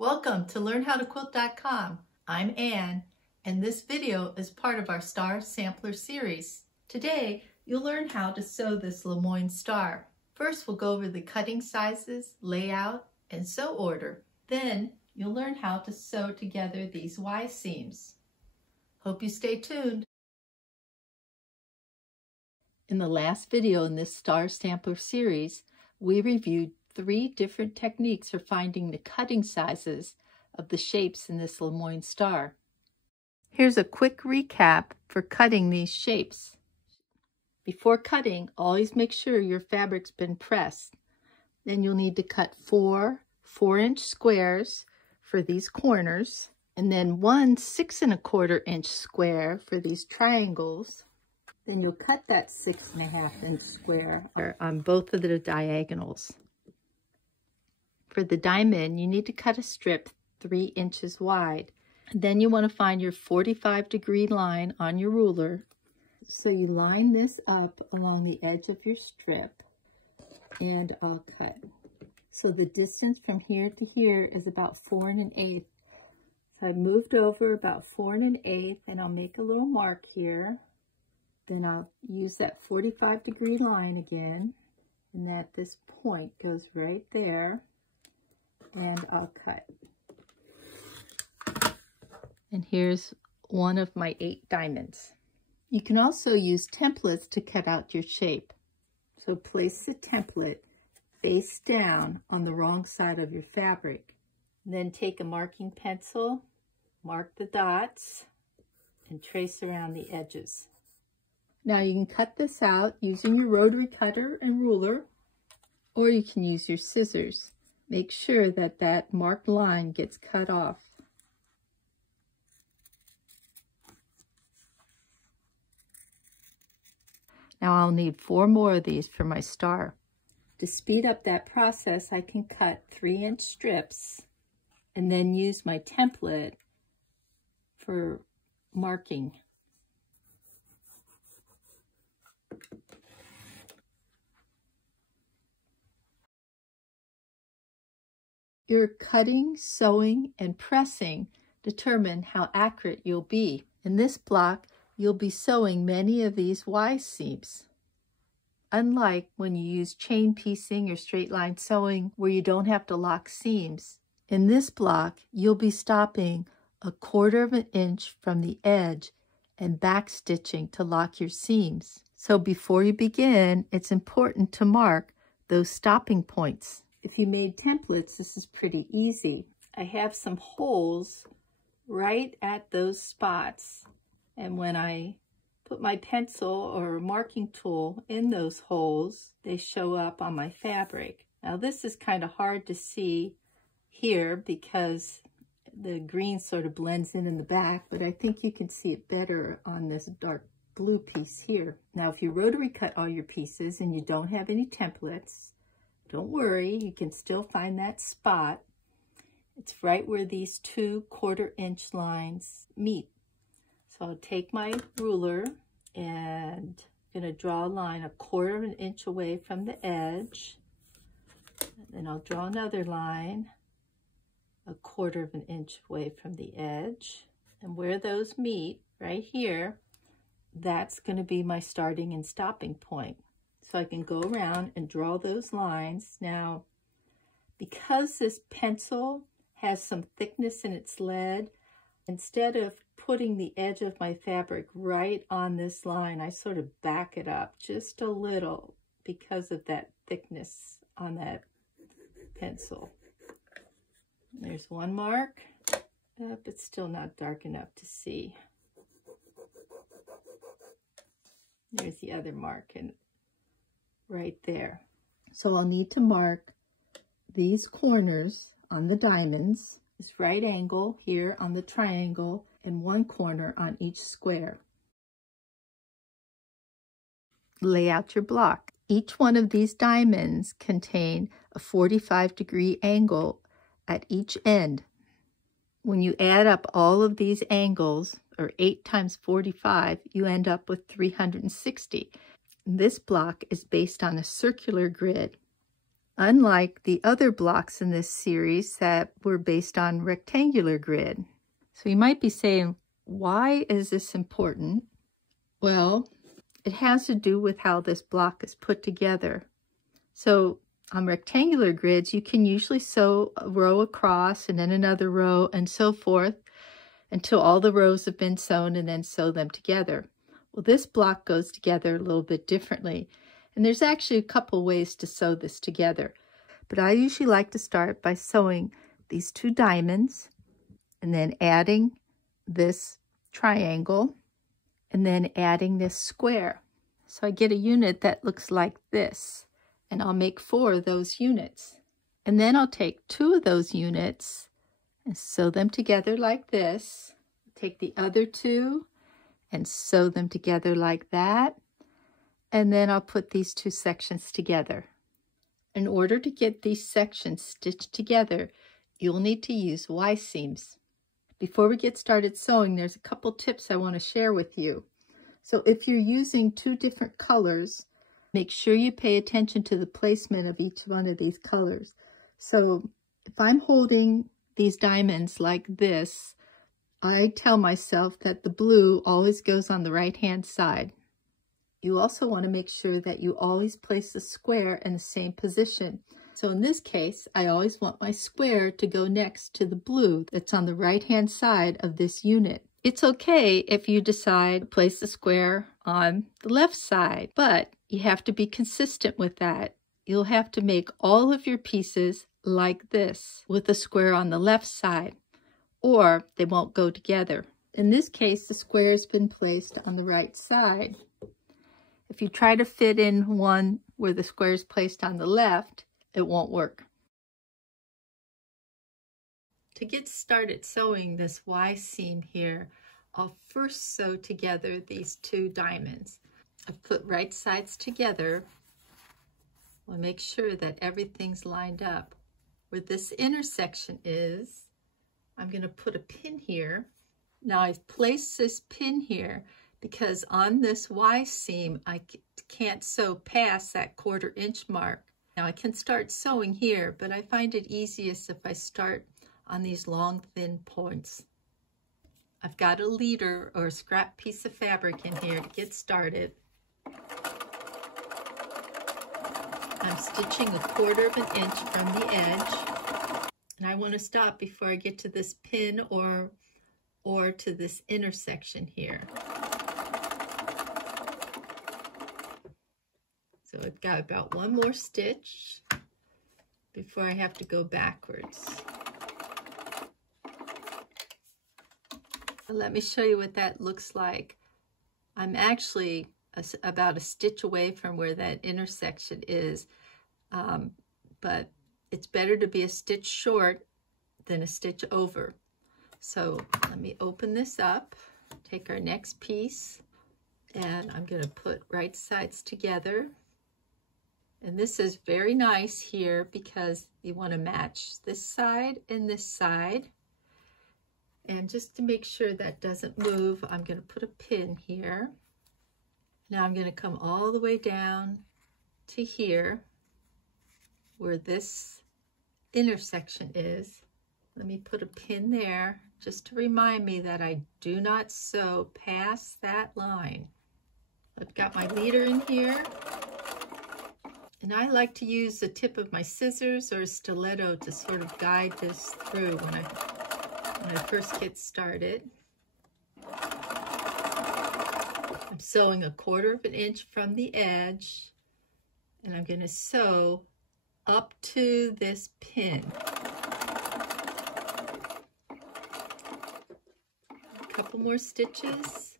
Welcome to LearnHowToQuilt.com. I'm Anne, and this video is part of our Star Sampler series. Today, you'll learn how to sew this LeMoyne Star. First, we'll go over the cutting sizes, layout, and sew order. Then, you'll learn how to sew together these Y seams. Hope you stay tuned. In the last video in this Star Sampler series, we reviewed 3 different techniques for finding the cutting sizes of the shapes in this LeMoyne Star. Here's a quick recap for cutting these shapes. Before cutting, always make sure your fabric's been pressed. Then you'll need to cut 4 4-inch squares for these corners, and then 1 6¼ inch square for these triangles. Then you'll cut that 6½ inch square on both of the diagonals. For the diamond, you need to cut a strip 3 inches wide. Then you want to find your 45-degree line on your ruler. So you line this up along the edge of your strip, and I'll cut. So the distance from here to here is about 4 1/8. So I moved over about 4 1/8, and I'll make a little mark here. Then I'll use that 45-degree line again, and at this point goes right there. And I'll cut. And here's one of my 8 diamonds. You can also use templates to cut out your shape. So place the template face down on the wrong side of your fabric. Then take a marking pencil, mark the dots, and trace around the edges. Now you can cut this out using your rotary cutter and ruler, or you can use your scissors. Make sure that that marked line gets cut off. Now I'll need 4 more of these for my star. To speed up that process, I can cut 3-inch strips and then use my template for marking. Your cutting, sewing, and pressing determine how accurate you'll be. In this block, you'll be sewing many of these Y seams. Unlike when you use chain piecing or straight line sewing where you don't have to lock seams, in this block, you'll be stopping 1/4 inch from the edge and back stitching to lock your seams. So before you begin, it's important to mark those stopping points. If you made templates, this is pretty easy. I have some holes right at those spots, and when I put my pencil or marking tool in those holes, they show up on my fabric. Now this is kind of hard to see here because the green sort of blends in the back, but I think you can see it better on this dark blue piece here. Now if you rotary cut all your pieces and you don't have any templates, don't worry, you can still find that spot. It's right where these 2 1/4-inch lines meet. So I'll take my ruler and I'm going to draw a line 1/4 inch away from the edge. And then I'll draw another line 1/4 inch away from the edge. And where those meet, right here, that's going to be my starting and stopping point. So I can go around and draw those lines. Now, because this pencil has some thickness in its lead, instead of putting the edge of my fabric right on this line, I sort of back it up just a little because of that thickness on that pencil. There's one mark, but still not dark enough to see. There's the other mark, and right there. So I'll need to mark these corners on the diamonds, this right angle here on the triangle, and 1 corner on each square. Lay out your block. Each one of these diamonds contain a 45-degree angle at each end. When you add up all of these angles, or 8 times 45, you end up with 360. This block is based on a circular grid. unlike the other blocks in this series that were based on rectangular grid. So you might be saying, why is this important? Well, it has to do with how this block is put together. So on rectangular grids, you can usually sew a row across and then another row and so forth until all the rows have been sewn and then sew them together. Well, this block goes together a little bit differently. And there's actually a couple ways to sew this together. But I usually like to start by sewing these two diamonds and then adding this triangle and then adding this square. So I get a unit that looks like this, and I'll make 4 of those units. And then I'll take 2 of those units and sew them together like this. Take the other 2 and sew them together like that. And then I'll put these 2 sections together. In order to get these sections stitched together, you'll need to use Y-seams. Before we get started sewing, there's a couple tips I want to share with you. So if you're using 2 different colors, make sure you pay attention to the placement of each one of these colors. So if I'm holding these diamonds like this, I tell myself that the blue always goes on the right-hand side. You also want to make sure that you always place the square in the same position. So in this case, I always want my square to go next to the blue that's on the right-hand side of this unit. It's okay if you decide to place the square on the left side, but you have to be consistent with that. You'll have to make all of your pieces like this with the square on the left side, or they won't go together. In this case, the square has been placed on the right side. If you try to fit in one where the square is placed on the left, it won't work. To get started sewing this Y seam here, I'll first sew together these 2 diamonds. I've put right sides together. I'll make sure that everything's lined up. Where this intersection is, I'm going to put a pin here. Now I've placed this pin here because on this Y seam, I can't sew past that 1/4 inch mark. Now I can start sewing here, but I find it easiest if I start on these long, thin points. I've got a leader or a scrap piece of fabric in here to get started. I'm stitching a 1/4 inch from the edge, and I want to stop before I get to this pin or to this intersection here. So I've got about 1 more stitch before I have to go backwards. And let me show you what that looks like. I'm actually about a stitch away from where that intersection is, but it's better to be a stitch short than a stitch over. So let me open this up, take our next piece, and I'm going to put right sides together. And this is very nice here because you want to match this side and this side. And just to make sure that doesn't move, I'm going to put a pin here. Now I'm going to come all the way down to here where this intersection is. Let me put a pin there just to remind me that I do not sew past that line. I've got my leader in here. And I like to use the tip of my scissors or a stiletto to sort of guide this through when I first get started. I'm sewing a 1/4 inch from the edge, and I'm going to sew up to this pin. A couple more stitches.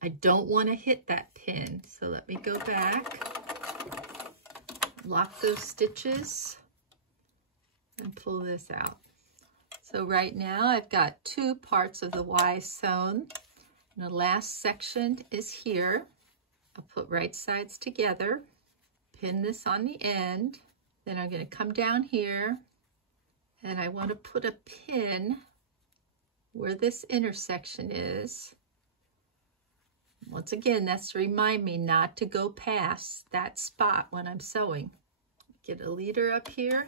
I don't want to hit that pin, so let me go back. Lock those stitches and pull this out. So right now I've got 2 parts of the Y sewn, and the last section is here. I'll put right sides together, pin this on the end, then I'm going to come down here, and I want to put a pin where this intersection is. Once again, that's to remind me not to go past that spot when I'm sewing. Get a leader up here.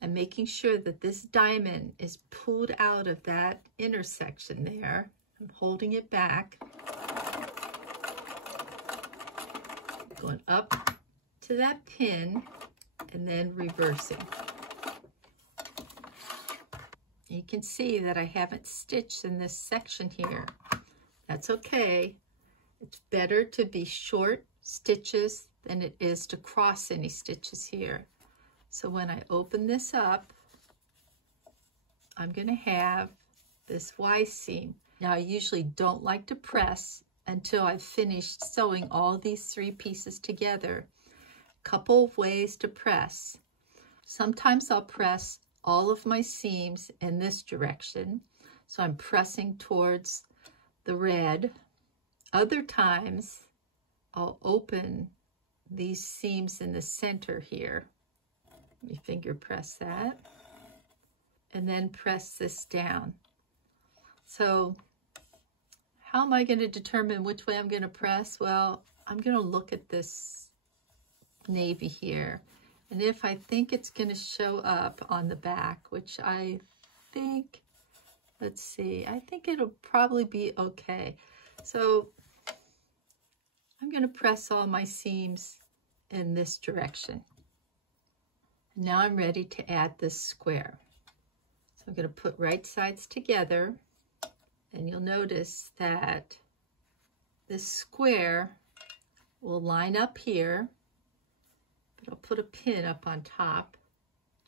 And making sure that this diamond is pulled out of that intersection there. I'm holding it back. Going up to that pin and then reversing. You can see that I haven't stitched in this section here. That's okay. It's better to be short stitches than it is to cross any stitches here. So when I open this up, I'm going to have this Y seam. Now I usually don't like to press until I've finished sewing all these 3 pieces together. Couple of ways to press. Sometimes I'll press all of my seams in this direction, so I'm pressing towards the red. Other times I'll open these seams in the center here. Let me finger press that, and then press this down. So how am I going to determine which way I'm going to press? Well, I'm going to look at this navy here, and if I think it's going to show up on the back, which I think, let's see, I think it'll probably be okay. So I'm going to press all my seams in this direction. Now I'm ready to add this square. So I'm going to put right sides together, and you'll notice that this square will line up here, but I'll put a pin up on top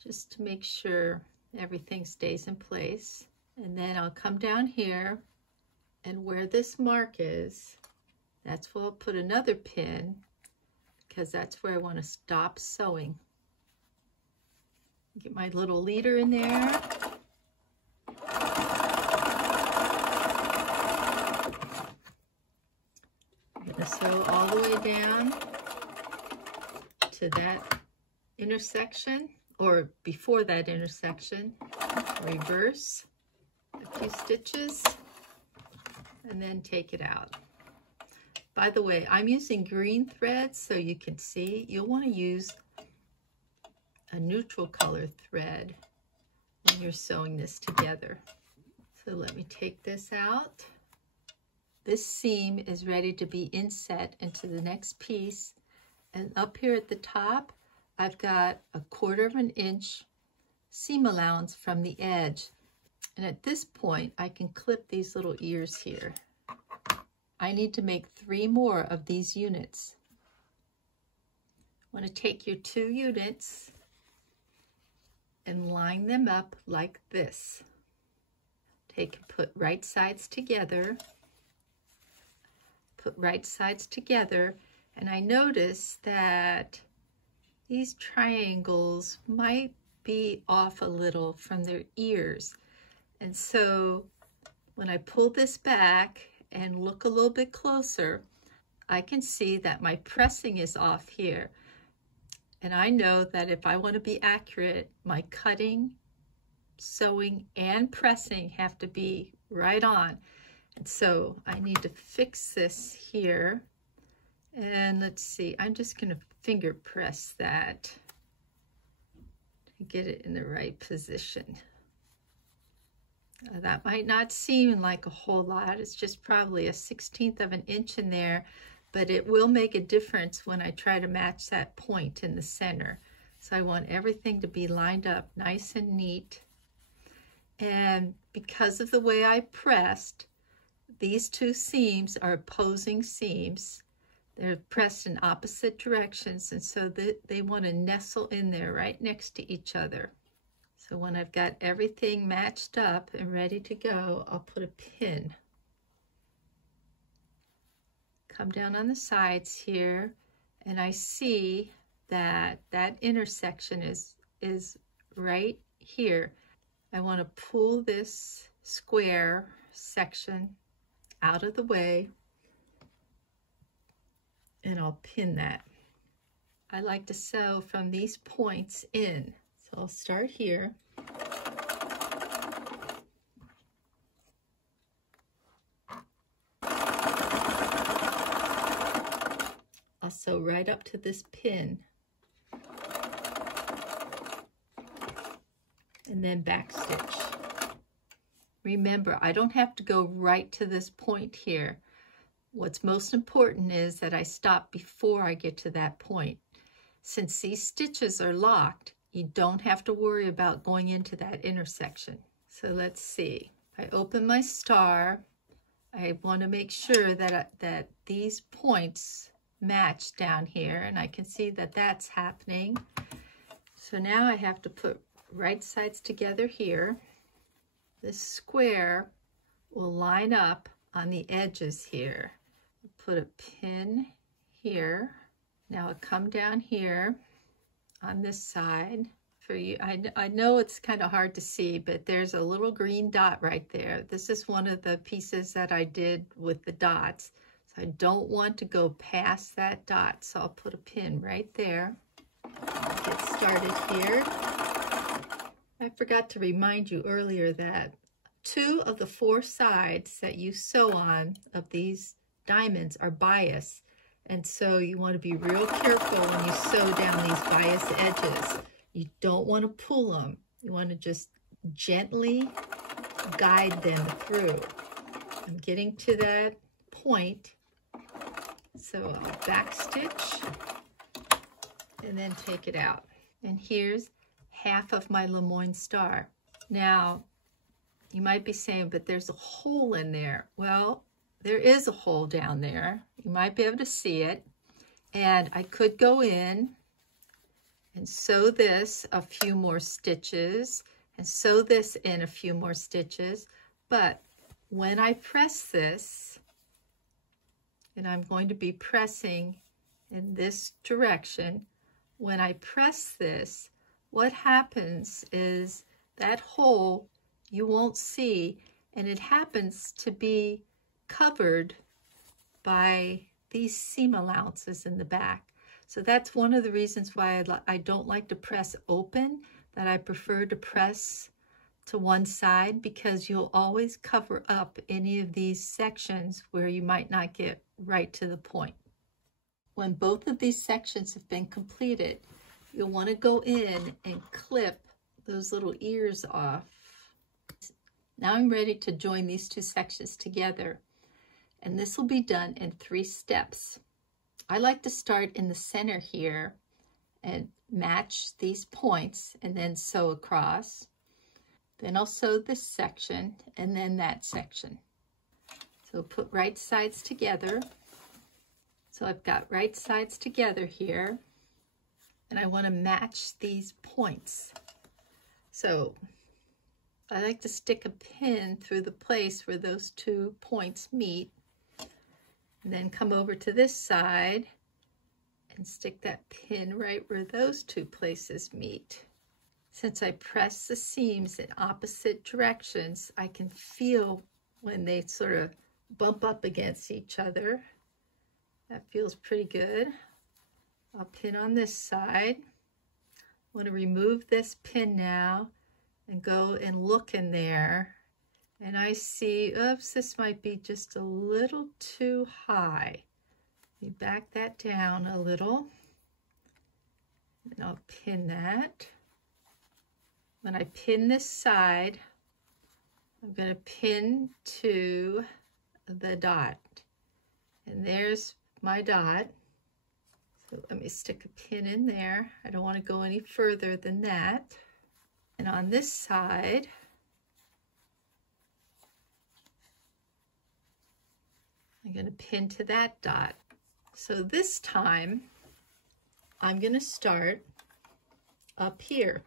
just to make sure everything stays in place. And then I'll come down here, and where this mark is, that's where I'll put another pin, because that's where I want to stop sewing. Get my little leader in there. I'm going to sew all the way down to that intersection, or before that intersection. Reverse a few stitches and then take it out. By the way, I'm using green thread so you can see. You'll want to use a neutral color thread when you're sewing this together. So let me take this out. This seam is ready to be inset into the next piece, and up here at the top I've got 1/4 inch seam allowance from the edge, and at this point I can clip these little ears here. I need to make 3 more of these units. I want to take your 2 units and line them up like this. Take and put right sides together. Put right sides together, and I notice that these triangles might be off a little from their ears. And so when I pull this back and look a little bit closer, I can see that my pressing is off here. And I know that if I want to be accurate, my cutting, sewing, and pressing have to be right on. And so I need to fix this here. And let's see, I'm just going to finger press that to get it in the right position. That might not seem like a whole lot. It's just probably a 1/16 of an inch in there, but it will make a difference when I try to match that point in the center. So I want everything to be lined up nice and neat. And because of the way I pressed, these 2 seams are opposing seams. They're pressed in opposite directions, and so they want to nestle in there right next to each other. So when I've got everything matched up and ready to go, I'll put a pin. Come down on the sides here, and I see that that intersection is right here. I want to pull this square section out of the way, and I'll pin that. I like to sew from these points in. So I'll start here. I'll sew right up to this pin. And then backstitch. Remember, I don't have to go right to this point here. What's most important is that I stop before I get to that point. Since these stitches are locked, you don't have to worry about going into that intersection. So let's see. I open my star. I want to make sure that these points match down here, and I can see that that's happening. So now I have to put right sides together here. This square will line up on the edges here. Put a pin here. Now I'll come down here on this side. For you, I know it's kind of hard to see, but there's a little green dot right there. This is one of the pieces that I did with the dots. So I don't want to go past that dot, so I'll put a pin right there. Get started here. I forgot to remind you earlier that 2 of the 4 sides that you sew on of these diamonds are bias, and so you want to be real careful when you sew down these bias edges. You don't want to pull them. You want to just gently guide them through. I'm getting to that point, so I'll backstitch and then take it out. And here's half of my LeMoyne Star. Now, you might be saying, but there's a hole in there. Well, there is a hole down there. You might be able to see it. And I could go in and sew this a few more stitches and sew this in a few more stitches. But when I press this, and I'm going to be pressing in this direction, when I press this, what happens is that hole you won't see, and it happens to be covered by these seam allowances in the back. So that's one of the reasons why I don't like to press open, that I prefer to press to one side, because you'll always cover up any of these sections where you might not get right to the point. When both of these sections have been completed, you'll want to go in and clip those little ears off. Now I'm ready to join these 2 sections together, and this will be done in 3 steps. I like to start in the center here and match these points and then sew across. Then I'll sew this section and then that section. So put right sides together. So I've got right sides together here, and I want to match these points. So I like to stick a pin through the place where those 2 points meet, and then come over to this side and stick that pin right where those 2 places meet. Since I press the seams in opposite directions, I can feel when they sort of bump up against each other. That feels pretty good. I'll pin on this side. I want to remove this pin now and go and look in there. And I see, oops, this might be just a little too high. Let me back that down a little. And I'll pin that. When I pin this side, I'm going to pin to the dot. And there's my dot. So let me stick a pin in there. I don't want to go any further than that. And on this side, I'm going to pin to that dot. So this time, I'm going to start up here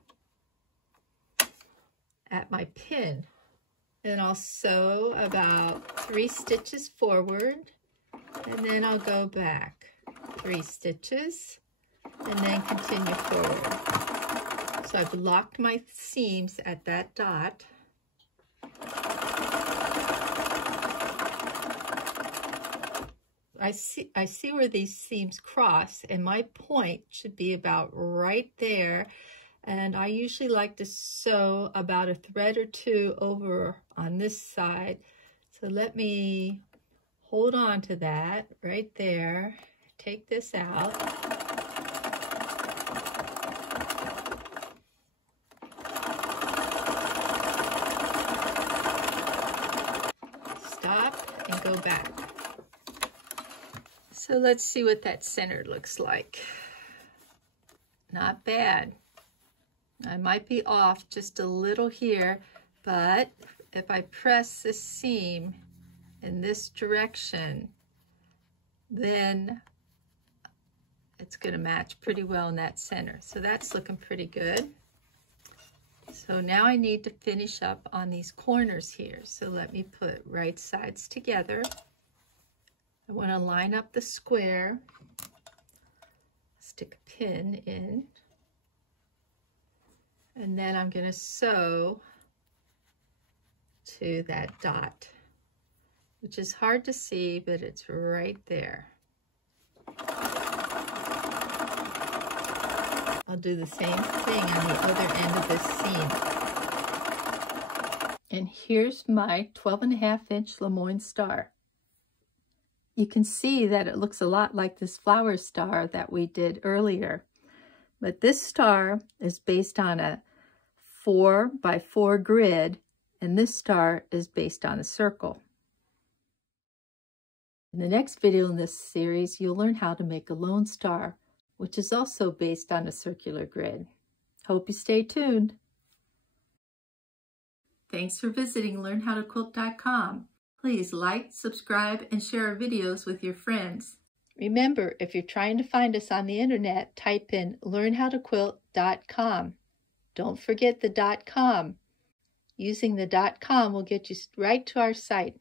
at my pin. And I'll sew about 3 stitches forward, and then I'll go back 3 stitches, and then continue forward. So I've locked my seams at that dot. I see where these seams cross, and my point should be about right there. And I usually like to sew about a thread or 2 over on this side. So let me hold on to that right there. take this out. Stop and go back. So let's see what that center looks like. Not bad. I might be off just a little here, but if I press this seam in this direction, then it's going to match pretty well in that center. So that's looking pretty good. So now I need to finish up on these corners here. So let me put right sides together. I want to line up the square, stick a pin in, and then I'm going to sew to that dot, which is hard to see, but it's right there. I'll do the same thing on the other end of this seam. And here's my 12.5-inch LeMoyne Star. You can see that it looks a lot like this flower star that we did earlier. But this star is based on a 4x4 grid, and this star is based on a circle. In the next video in this series, you'll learn how to make a lone star, which is also based on a circular grid. Hope you stay tuned. Thanks for visiting LearnHowToQuilt.com. Please like, subscribe, and share our videos with your friends. Remember, if you're trying to find us on the internet, type in LearnHowToQuilt.com. Don't forget the .com. Using the .com will get you right to our site.